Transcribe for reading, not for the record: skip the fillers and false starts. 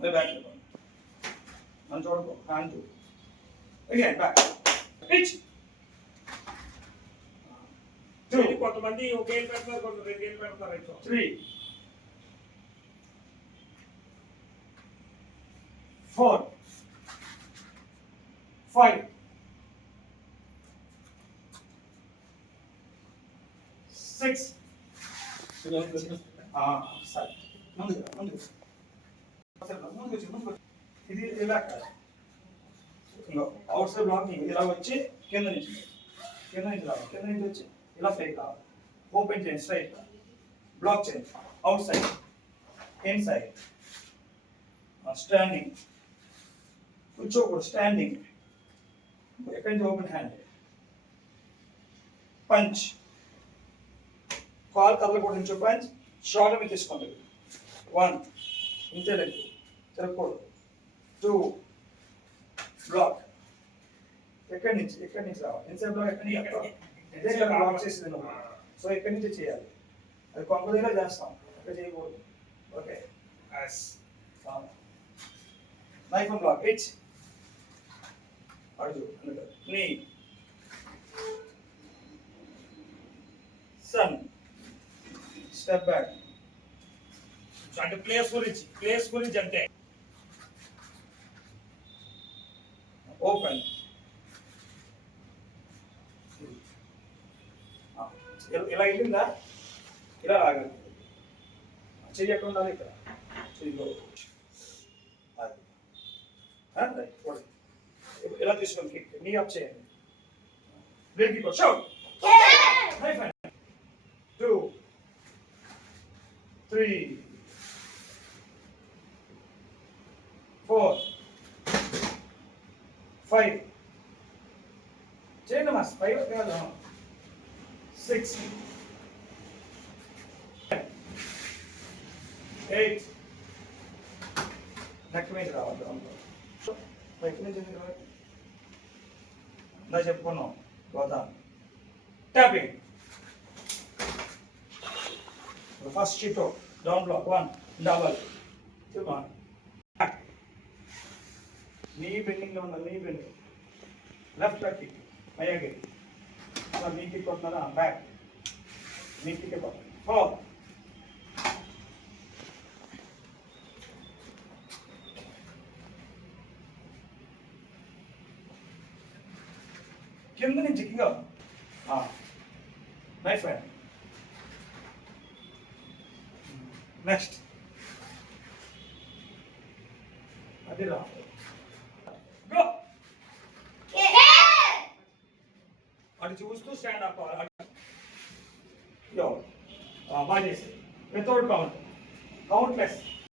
మళ్ళీ బ్యాక్ మనం చూడకు హ్యాండ్ అగైన్ బ్యాక్ పిచ్ కొంతమంది ఒక ఏళ్ళు పెడతారు, కొంత 2 ఏళ్ళు పెడతారు. 3 4 5 6 సరే ముందుకు ఇది ఇలా కాదు, అవుట్ సైడ్ బ్లాకింగ్ ఇలా వచ్చి కింద నుంచి రావాలి, కింద నుంచి వచ్చి ఇలా ఫేక్ కావాలి, ఓపెన్ చేయండి స్ట్రైట్ బ్లాక్ చేయండి, outside inside standing కూర్చోకూడదు, స్టాండింగ్ ఎక్కడి నుంచి ఓపెన్ హ్యాండ్ పంచ్, కాల్ కదలకూడదు నుంచి పంచ్ షార్ట్ మీద తీసుకోండి, 1 ఇంతే లేదు తిరగకూడదు, 2 బ్లాక్ ఎక్కడి నుంచి రావాలి, ఇన్సైడ్ బ్లాక్ ఎక్కడి నుంచి బ్లాక్ చేసింది నువ్వు, సో ఎక్కడి నుంచి చేయాలి, అది కొంపదిలో చేస్తాం ఎక్కడ చేయకూడదు. ఓకే నైఫ్ అండ్ బ్లాక్ ఇచ్ అడుగు నీ సన్ స్టెప్ బ్యాక్ అంటే ప్లేస్ గురించి అంటే ఓపెన్ ఇలా వెళ్ళిందా, ఇలా రాగాలి, చెయ్యి ఎక్కడ ఉండాలి, ఇక్కడ చెయ్యిలో ఇలా తీసుకోండి, కిక్ నీ అప్ చేయండి, బ్రేక్ కిక్ షౌట్ 2 3 4 5 చేయండి మాస్ 5 కాదు 6 8 నెక్ మీద రావాలి, నెక్ మీద ఇందా చెప్పుకున్నాం గోదాం tapping first sheet down block 1 double 2 knee bending లో ఉండాలి, knee bending left back kick అయ్యాగే అలా నీ కిక్ కొట్టినారా బ్యాక్ నీ కిక్ 4 కింద నుంచి కింద నైఫ్ హ్యాండ్ నెక్స్ట్ అది రా గో అటు చూస్తూ స్టాండ్ అప్ బాగా చేసి వితౌట్ కౌంట్లెస్